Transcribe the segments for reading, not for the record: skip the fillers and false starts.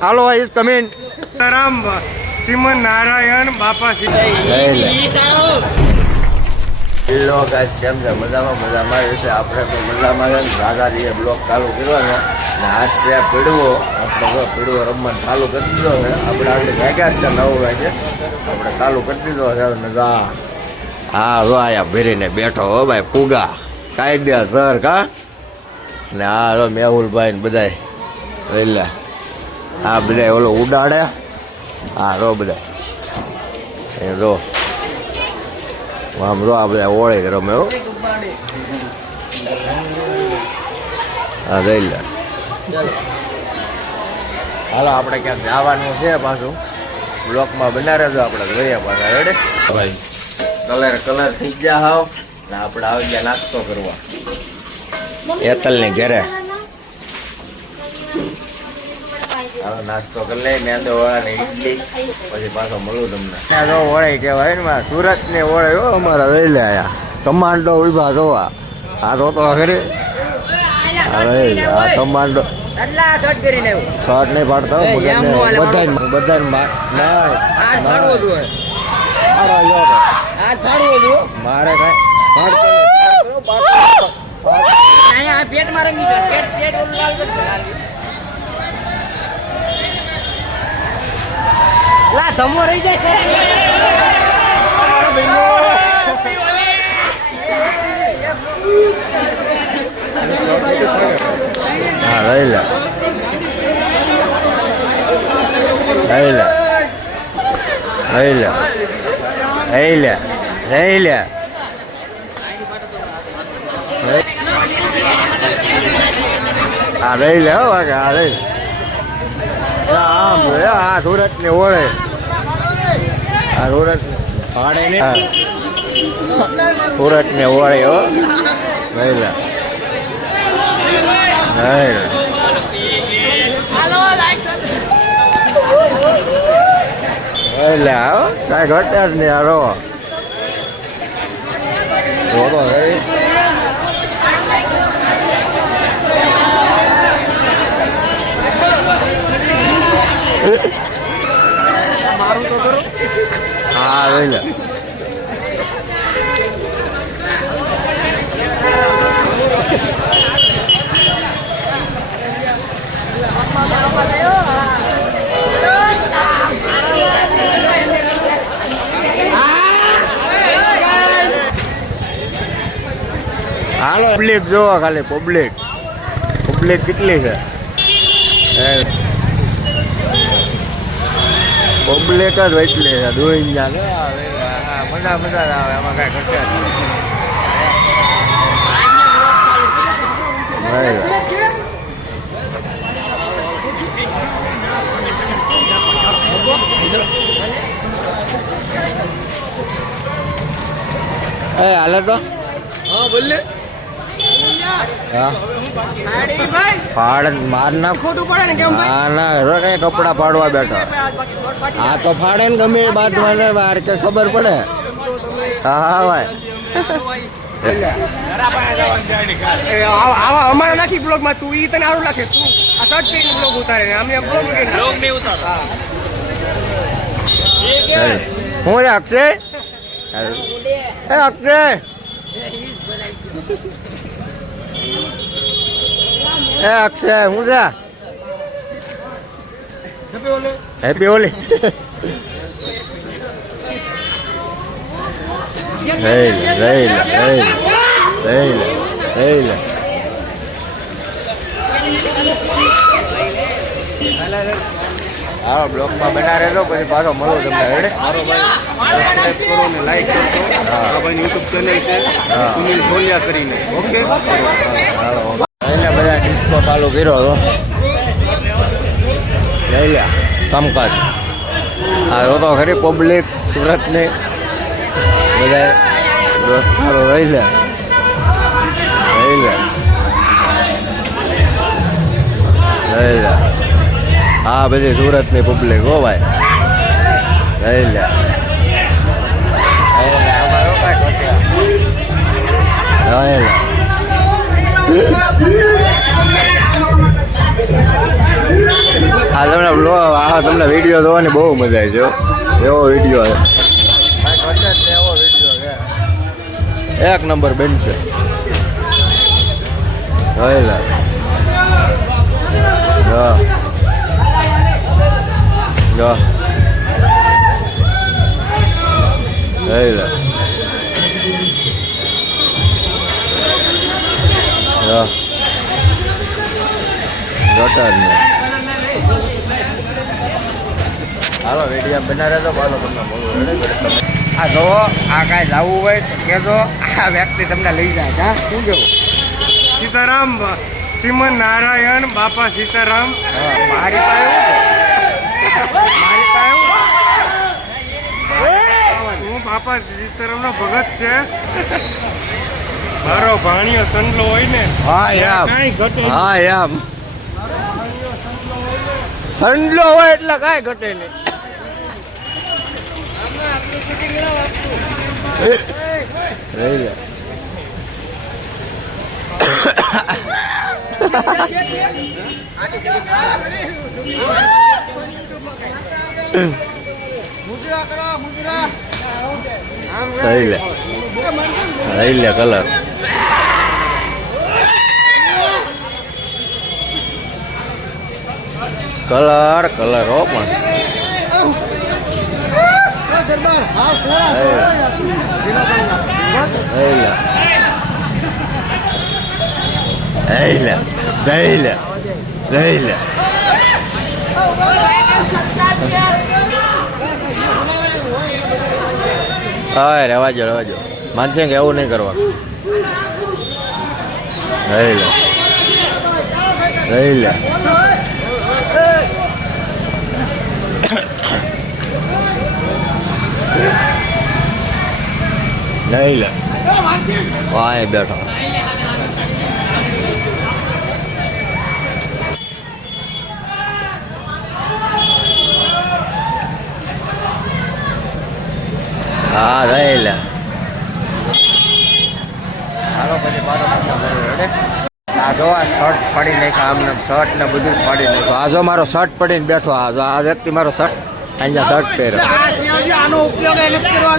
Hello is coming Ram Simon Narayan બાપા hello guys, કેમ છે? મજામાં રહેશે. આપણે તો મજામાં છે. રાધાજીએ બ્લોક ચાલુ કર્યો ને આજ છે પીડવો. આપણે તો પીડવો રમવાનું ચાલુ કરી દીધો છે. આપણે આગળ વાગ્યા છે 9 વાગે આપણે ચાલુ કરી દીધો છે. હા જો આયા ભેરીને બેઠો હો ભાઈ ફુગા કાયદેસર કા ને હા જો મેહુલભાઈ ને બધાય એટલે હા બધા ઓલો ઉડાડે. હા રો બધા એ રો આમ રો આ બધા ઓળે રમે હો. હા જઈ લે. હાલો આપણે ક્યાંક જવાનું છે પાછું. બ્લોકમાં બના રહેજો. આપણે જોઈએ પાછા રેડે ભાઈ. કલર થઈ ગયા હાવ ને આપણે આવી ગયા નાસ્તો કરવા એતલને ઘરે. હાલો નાસ્તો કરી લઈ મેંદો વાળા ને ઈડલી પછી પાછો મળું તમને. જો ઓળે કહેવાય ને સુરત ને ઓળે હો અમારા લઈ લે આયા કમાન્ડો ઉભા જોવા. આ તો ખરી કમાન્ડો શર્ટ નહીં પાડતા મારે કઈ પેટમાં રંગી લા ધમો રહી જાય છે. હા લઈ લે લઈ લે લઈ લે લઈ લે લઈ લે. હા લઈ લે હો વાગે. હા લઈ લે. આમ આ સુરત ને ઓળે. આ સુરત ભાડે ને સુરત ને ઓળે હો લઈ લે એટલે આવો કાંઈ ઘટે જ નહીં. આ રો મારું તો કરો. હા લઈ લે. હાલો પબ્લિક જોવો ખાલી પબ્લિક કેટલી છે. પબ્લિક જ એટલી છે. દોઈ ગયા મજા આવે એમાં કાંઈ ઘટે હાલે તો ફાડ માર ના ખોટું પડે ને કેમ ના કઈ કપડા ફાડવા બેઠો. હા તો ફાડે ને ગમે બાદ મને માર કે ખબર પડે. હા ભાઈ અમારે નાખી બ્લોગ માં તું ઈ તને આવું લાગે. તું આ શર્ટ પહેરી બ્લોગ ઉતારે ને અમને બ્લોગ નહીં ઉતાર. હું અક્ષય અક્ષય અક્ષય હું છે હેપી હોલી. હા બ્લોગમાં બના રહેજો પછી પાછો મળો તમને. રેડે સબસ્ક્રાઇબ કરો ને લાઈક કરજો. આ ભાઈ યુટ્યુબ ચેનલ છે સુનિલ ઢોલિયા કરીને. ઓકે એને બધા ડિસ્કો ચાલુ કર્યો હતો લઈ લે કામકાજ. હા તો ખરી પબ્લિક સુરતની બધા દોસ્તારો રહી લે લઈ લે લઈ લે. હા બધી સુરતની પબ્લિક હો ભાઈ લઈ લે. અમારો કાંઈ ઘટ્યા તમને વિડીયો જોવાની બહુ મજા આવી જો એવો વિડીયો એવો વિડીયો છે એક નંબર બનશે હા હાલો વિડીયો બના રહેતો પાછો તમને આ જો આ કાંઈ જવું હોય તો કહેજો આ વ્યક્તિ તમને લઈ જાય હા શું કેવું સીતારામ શ્રીમન નારાયણ બાપા સીતારામ મારી પાસે હું બાપા સીતારામનો ભગત છે મારો ભાણિયો સંડલો હોય ને હા એમ કાંઈ ઘટે હા એમ સંડલો હોય એટલે કાંઈ ઘટે નહીં લઈ લે લઈ લે કલર કલર હો પણ હા રેવાજો માનશે કે એવું નહીં કરવાનું લઈ લે વાય બેઠો હા લઈ લે હાલો પછી આ જો આ શર્ટ ફાડી નાખ્યા આમને શર્ટ ને બધું ફાડી નાખ્યું આ જો મારો શર્ટ પડીને બેઠો આ વ્યક્તિ મારો શર્ટ અહીંયા શર્ટ પહેર્યો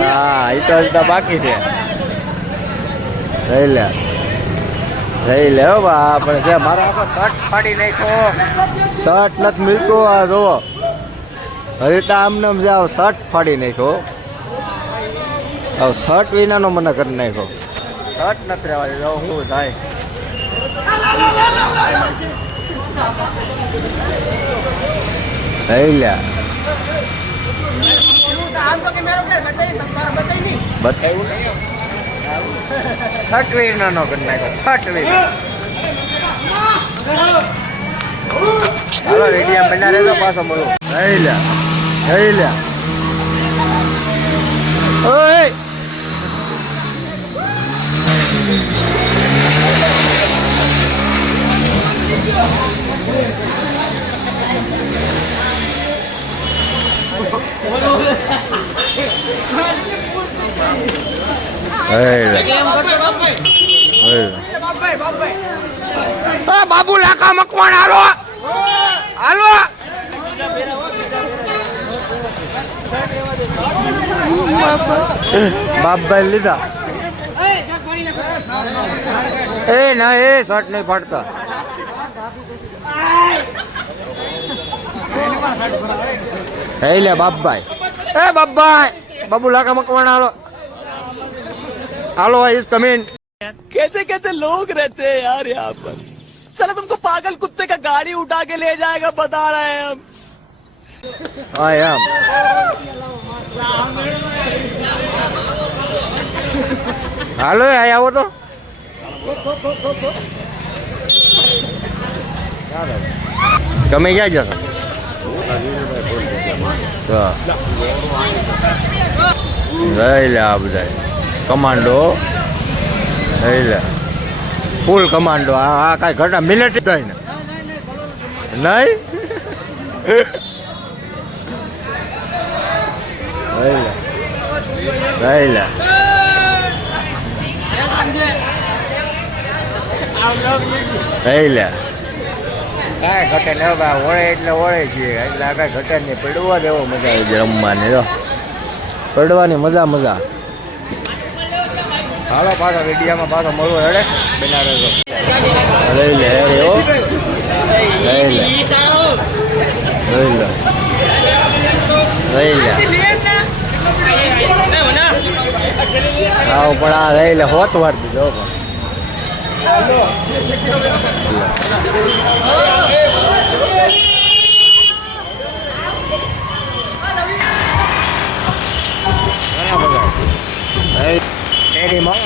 હા એ તો હજી બાકી છે લઈ લે હો બા પણ છે મારો આખો શર્ટ ફાડી નાખ્યો શર્ટ નથી મિલતો આ જોવો હજી તો આમને છે શર્ટ ફાડી નાખ્યો હવે શર્ટ વિનાનો મને કરી નાખ્યો શર્ટ નથી રહેવા દીધો શું થાય લઈ લે બતાવ્યું શર્ટ વિનાનો કરી નાખ્યો શર્ટ વિના હાલો રેડિયમ બના રહેજો પાછો મળું લઈ લે ઓય બાબુ લાકા મકવાણ હાલો બાપભાઈ લીધા એ ના એ શર્ટ નહીં ફાડતા લે બાપભાઈ બાબુ લાકા મકવાણ હાલો इस कमीन कैसे कैसे लोग रहते हैं यार यहाँ पर साला तुमको पागल कुत्ते का गाड़ी उठा के ले जाएगा बता रहे हैं हम हाँ यार હાલો આવો તો તમે ક્યાં જશો લઈ લે આ બધા કમાન્ડો લઈ લે ફૂલ કમાન્ડો આ કાંઈ ઘટના મિલિટરી થાય ને નહીં લઈ લે લઈ લે કાંઈ ઘટે ને ભાઈ ઓળે એટલે ઓળે છીએ એટલે આ કાંઈ ઘટે નહીં પડવા દેવો મજા આવી જાય રમવાની જો પડવાની મજા હાલો પાછો વિડીયામાં પાછો મળવો હેડે બેના રહેજો લઈ લે એવો લઈ લે આવો પણ આ લઈ લે હોત વાર દીધો એની માં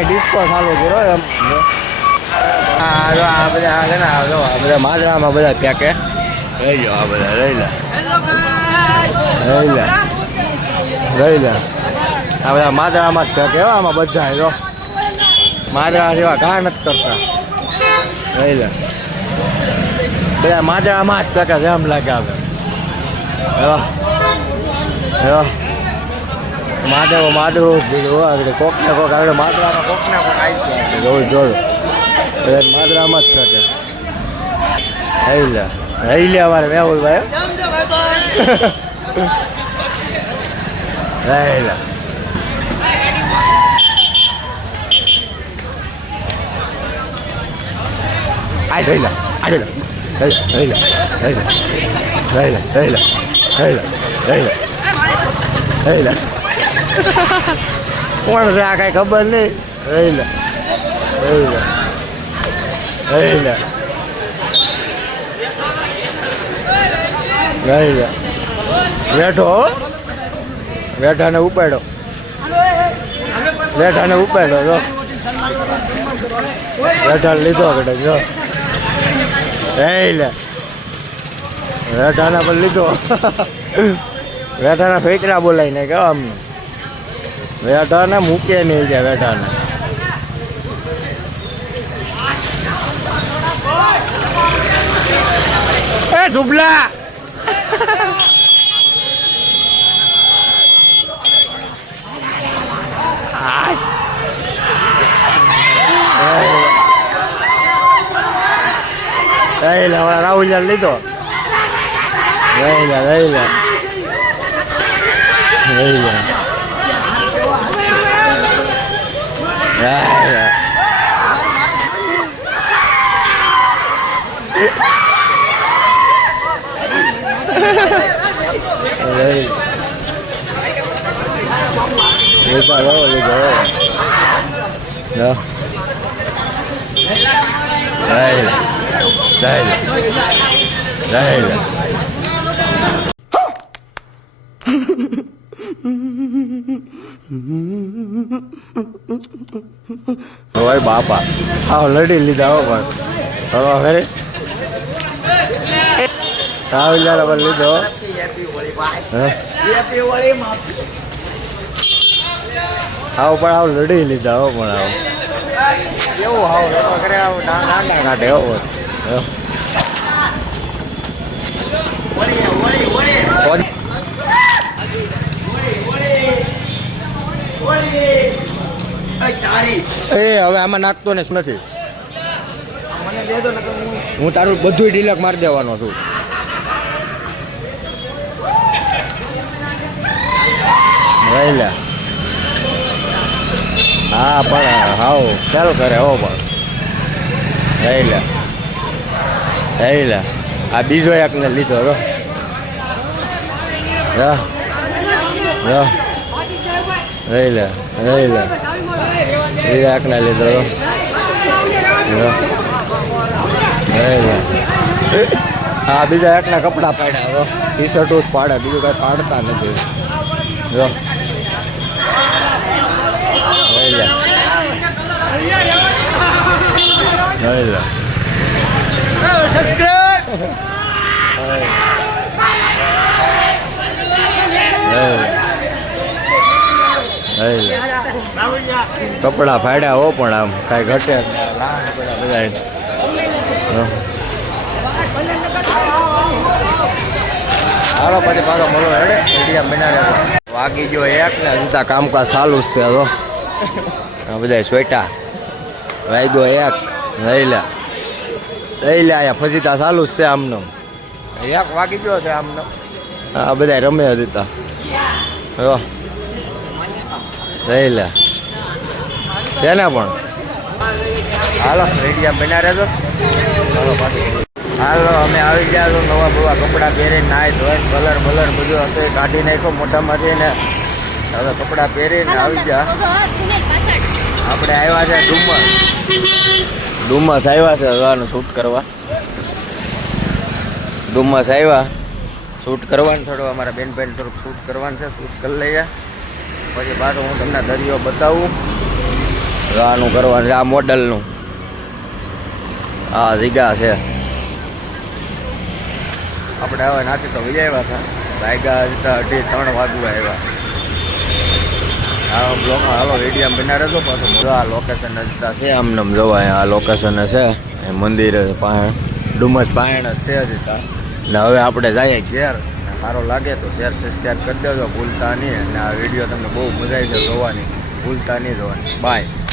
ડિસ્કો ચાલુ કર્યો એમ આ બધા છે ને આ બધા માદરામાં બધા પેકે લઈ લો આ બધા લઈ લે આ બધા માદરામાં જ પેકે આમાં બધા જો માદરા જેવા ઘા નથી કરતા લઈ લે બધા માદરામાં જ પેકે જેમ લાગે આવે માદરો ભીડો આગળ કોક ને કોક આગળ માદરામાં કોક ને કોક આવી છે જોયું બધા માદરામાં જ থাকে રહી લે અમારે મેહુલ ભાઈ રહી લે કોણ છે આ કઈ ખબર નહીં રહી લે બેઠાને ઉપાડો જો બેઠાને લીધો કદાચ જો રહી લે બેઠાને પણ લીધો વેઠાના ફેતરા બોલાવીને કેવા અમને વેઠાને મૂકે નહીં જાય વેઠાને એ શુભલા રાહુલ લીધો રહી લે ઓય બાપા હા લડી લીધા હો પણ હવે ફેરે રાહુલ પણ લીધો આવ પણ આવ લડી લીધા હો પણ આવ કેવું આવ કરે આવ નાના કાઢે હો એ હવે આમાં નાખતો ને નથી હું તારું બધું ઢીલક મારી દેવાનો છું રહેલા હા પણ હાવ ચાલ કરે હો પણ રહેલા આ બીજો એકને લીધો રહી લે એકને લીધો હા બીજા એકના કપડા પાડ્યા ટી શર્ટો જ પાડે બીજું કઈ પાડતા નથી કપડા ફાડ્યા હો પણ આમ કઈ ઘટે બધા હાલો પછી પાછો મળો હેડે મીડિયમ બના રહેતો વાગી ગયો એક ને હજુ કામકાજ ચાલુ જ છે તો આ બધા સ્વેટા વાગ્યો એક લઈ લે અહીંયા ફસીતા ચાલુ જ છે આમનો એક વાગી ગયો છે આમનો આ બધા રમે હતા જો લઈ લે છે ને પણ હાલો રેડિયા બના રહેજો હાલો પાછું હાલો અમે આવી ગયા તો નવા બવા કપડાં પહેરીને નાહી ધોઈને કલર બધું હતું એ કાઢી નાખ્યો મોઢામાંથી ને હવે કપડાં પહેરીને આવી ગયા આપણે આવ્યા છે ડુમસ આવ્યા છે હવાનું શૂટ કરવા ડુમસ આવ્યા શૂટ કરવાનું થોડું અમારા બેન થોડુંક શૂટ કરવાનું છે શૂટ કરી લઈએ પછી પાછું હું તમને દરિયો બતાવું આનું કરવાનું છે આ મોડલનું આ જગ્યા છે આપણે હવે નાથી તો વિજય આવ્યા હતા વાગ્યા 2:30 વાગવા આવ્યા આ બ્લોકમાં હાલો રેડિયમ બના રહેતો પાછું જો આ લોકેશન જતા છે આમનામ જોવાય આ લોકેશન છે એ મંદિર પાણ ડુમસ પાણ છે જ હતા ને હવે આપણે જઈએ ઘેર સારો લાગે તો શેર સબસ્ક્રાઈબ કરી દેજો ભૂલતા નહીં અને આ વિડીયો તમને બહુ મજા આવી છે જોવાની ભૂલતા નહીં જોવાની બાય